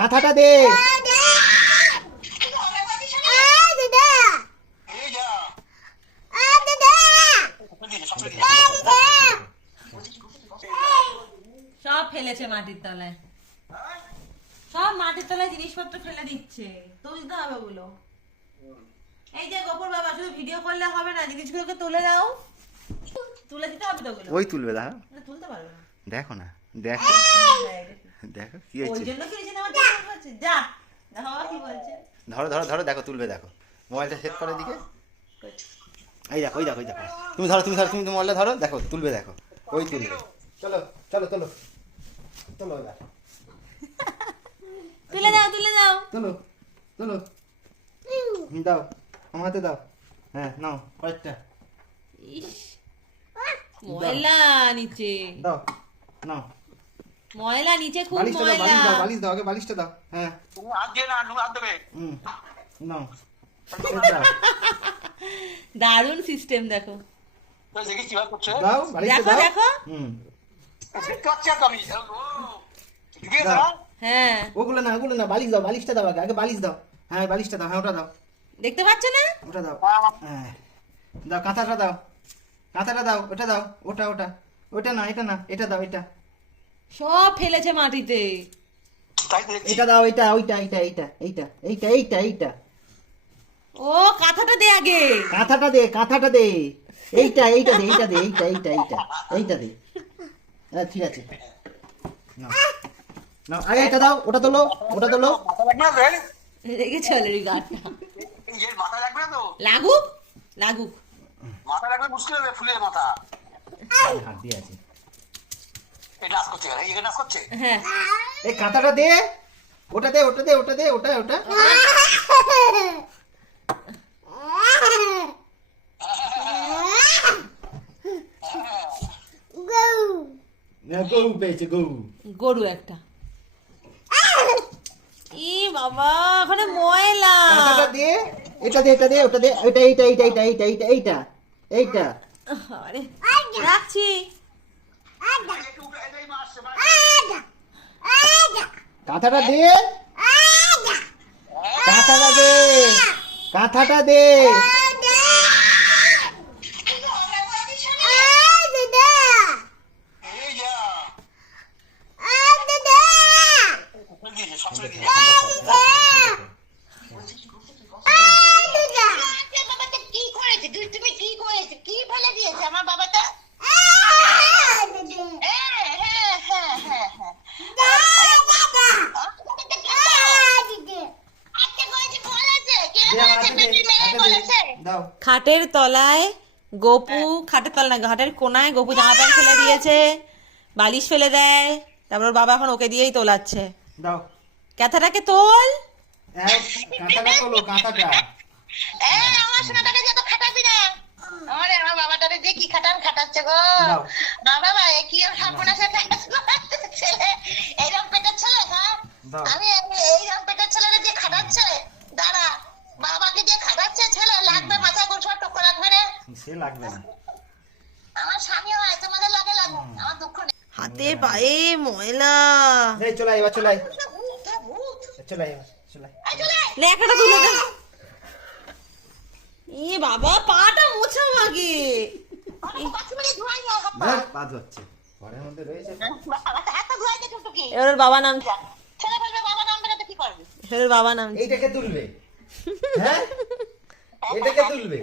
কাঁথাটা দে। সব ফেলেছে মাটির তলায়, সব মাটির তলায় জিনিসপত্র ফেলে দিচ্ছে, তুলতে হবে ওগুলো। এই যে গোপুর বাবা, শুধু ভিডিও করলে হবে না, জিনিসগুলোকে তুলে দাও, তুলে দিতে হবে তো ওগুলো। ওই তুলবে, দেখো তুলতে পারবে না, দেখো না, দেখো দেখো কি ওই হয়েছে। জন্য কি হয়েছে আমার টেনশন হচ্ছে। যা দেখো বাবা কি বলছে। ধরো ধরো ধরো, দেখো তুলবে, দেখো মোবাইলটা সেট করে দিকে। এই দেখো, ওই দেখো, ওই দেখো, তুমি ধরো, তুমি ধরো, তুমি মোবাইলটা ধরো, দেখো তুলবে, দেখো ওই তুলবে। চলো চলো চলো চলো, এবার তুলে দাও, তুলে দাও। চলো চলো, দাও আমার হাতে দাও। হ্যাঁ নাও কয়েকটা ইস, ময়লা নিচে, দাও, নাও ময়লা নিচে, খুব বালিশটা দাও, ময়লা। বালিশ দাও, বালিশ দাও, আগে বালিশটা দাও। হ্যাঁ নাও দাও, দারুণ সিস্টেম দেখো, দাও বালিশটা দেখো দাও। দেখো। দাও। হ্যাঁ, ওগুলো না, ওগুলো না, বালিশ দাও, বালিশটা দাও, আগে আগে বালিশ দাও। হ্যাঁ বালিশটা দাও, হ্যাঁ ওটা দাও, দেখতে পাচ্ছ না? ওটা দাও। হ্যাঁ দাও, কাঁথাটা দাও, কাঁথাটা দাও, ওটা দাও, ওটা ওটা ওটা না, এটা না, এটা দাও, এটা সব ফেলেছে মাটিতে। এটা দাও, এটা ওইটা, এইটা এইটা এইটা এইটা এইটা এইটা ও কাঁথাটা দে আগে। কাঁথাটা দে, কাঁথাটা দে, এইটা এইটা দে, এইটা দে, এইটা এইটা এইটা এইটা দে। হ্যাঁ ঠিক আছে, নাও নাও, আগে এটা দাও, ওটা তোলো, ওটা তোলো। রেগে চলে রে গাটা, লাগুক লাগুক। হাত দিয়ে আছে। হ্যাঁ, এই কাঁথাটা দে, ওটা দে, ওটা দে, ওটা দে, ওটা ওটা গরু পেয়েছে, গরু। গরু একটা। ই বাবা, ওখানে ময়লা। কাঁথাটা দে, এটা দে, এটা দে, ওটা দে, এটা এইটা এইটা এইটা এইটা এইটা এইটা এইটা আরে, রাখছি। কাঁথাটা দে, কাঁথাটা দে, কাঁথাটা দে। দাও, খাটের তলায় গপু, খাটের তলায় না, খাটের কোনায় গপু জামা প্যান্ট ফেলে দিয়েছে, বালিশ ফেলে দেয়, তারপর ওর বাবা এখন ওকে দিয়েই তোলাচ্ছে। দাও, ক্যাথাটাকে তোল। কাঁথাটা তোলো, কাঁথাটা। দাও, দাও। সে লাগবে না। হাতে পায়ে ময়লা। এই চলে আয়, এবার চলে আয়, চলে আয়, এবার চলে আয়। লেখাটা তুলে দে। ই বাবা, পাটা মোছাও আগে। দেখ, পা ধোচ্ছে, ঘরের মধ্যে রয়েছে। এবার ওর বাবা নাম, এবার ওর বাবা নাম। এইটাকে তুলবে, হ্যাঁ এটাকে তুলবে।